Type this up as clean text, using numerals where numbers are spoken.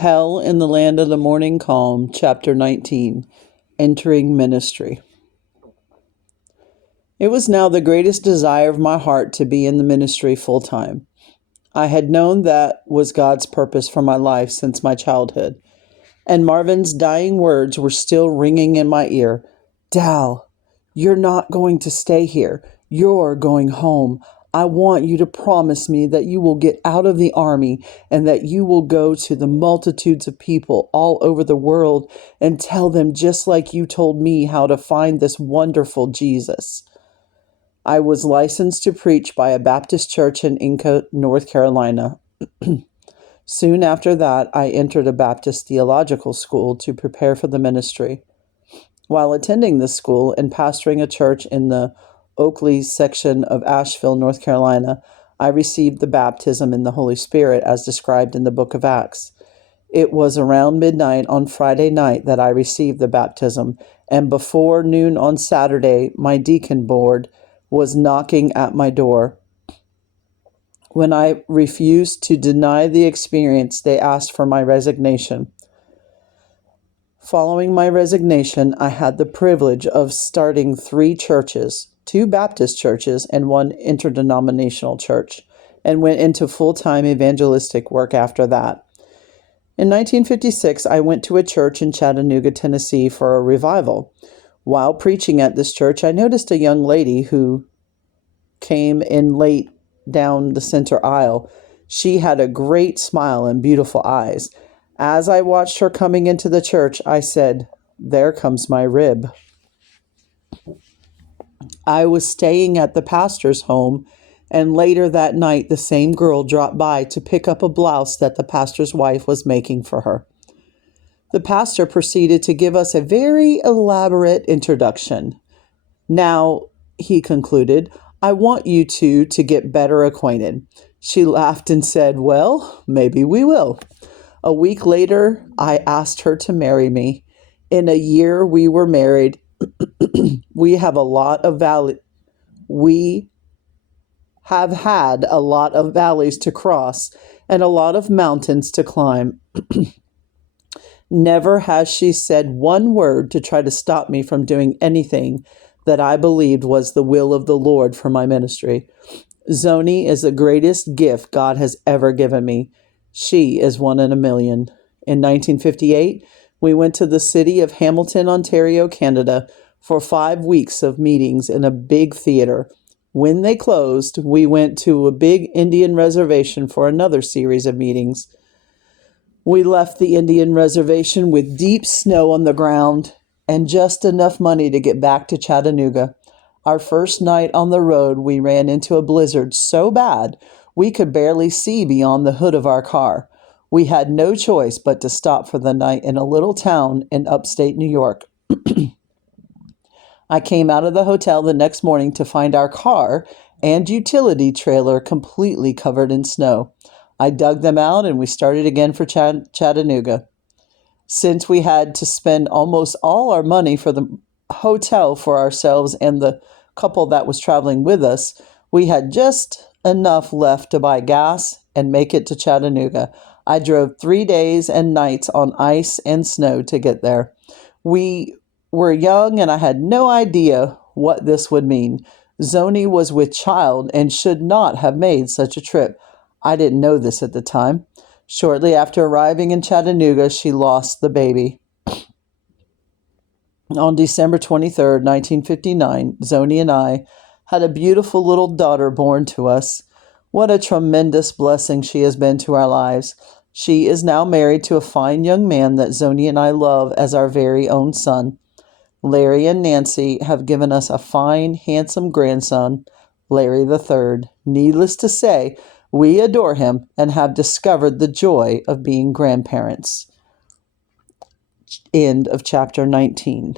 Hell in the Land of the Morning Calm, Chapter 19, Entering Ministry. It was now the greatest desire of my heart to be in the ministry full time. I had known that was God's purpose for my life since my childhood, and Marvin's dying words were still ringing in my ear. Dal, you're not going to stay here. You're going home. I want you to promise me that you will get out of the army and that you will go to the multitudes of people all over the world and tell them just like you told me how to find this wonderful Jesus. I was licensed to preach by a Baptist church in Inca, North Carolina. Soon after that, I entered a Baptist theological school to prepare for the ministry. While attending this school and pastoring a church in the Oakley section of Asheville, North Carolina, I received the baptism in the Holy Spirit as described in the book of Acts. It was around midnight on Friday night that I received the baptism, and before noon on Saturday, my deacon board was knocking at my door. When I refused to deny the experience, they asked for my resignation. Following my resignation, I had the privilege of starting 3 churches, 2 Baptist churches and 1 interdenominational church, and went into full-time evangelistic work after that. In 1956, I went to a church in Chattanooga, Tennessee for a revival. While preaching at this church, I noticed a young lady who came in late down the center aisle. She had a great smile and beautiful eyes. As I watched her coming into the church, I said, "There comes my rib." I was staying at the pastor's home, and later that night, the same girl dropped by to pick up a blouse that the pastor's wife was making for her. The pastor proceeded to give us a very elaborate introduction. "Now," he concluded, "I want you two to get better acquainted." She laughed and said, "Well, maybe we will." A week later, I asked her to marry me. In a year we were married. We have had a lot of valleys to cross and a lot of mountains to climb. Never has she said one word to try to stop me from doing anything that I believed was the will of the Lord for my ministry. Zoni is the greatest gift God has ever given me. She is 1 in a million. In 1958, we went to the city of Hamilton, Ontario, Canada, for 5 weeks of meetings in a big theater. When they closed, we went to a big Indian reservation for another series of meetings. We left the Indian reservation with deep snow on the ground and just enough money to get back to Chattanooga. Our first night on the road, we ran into a blizzard so bad we could barely see beyond the hood of our car. We had no choice but to stop for the night in a little town in upstate New York. I came out of the hotel the next morning to find our car and utility trailer completely covered in snow. I dug them out and we started again for Chattanooga. Since we had to spend almost all our money for the hotel for ourselves and the couple that was traveling with us, we had just enough left to buy gas and make it to Chattanooga. I drove 3 days and nights on ice and snow to get there. We were young and I had no idea what this would mean. Zoni was with child and should not have made such a trip. I didn't know this at the time. Shortly after arriving in Chattanooga, she lost the baby. On December 23rd, 1959, Zoni and I had a beautiful little daughter born to us. What a tremendous blessing she has been to our lives. She is now married to a fine young man that Zoni and I love as our very own son. Larry and Nancy have given us a fine, handsome grandson, Larry III. Needless to say, we adore him and have discovered the joy of being grandparents. End of chapter 19.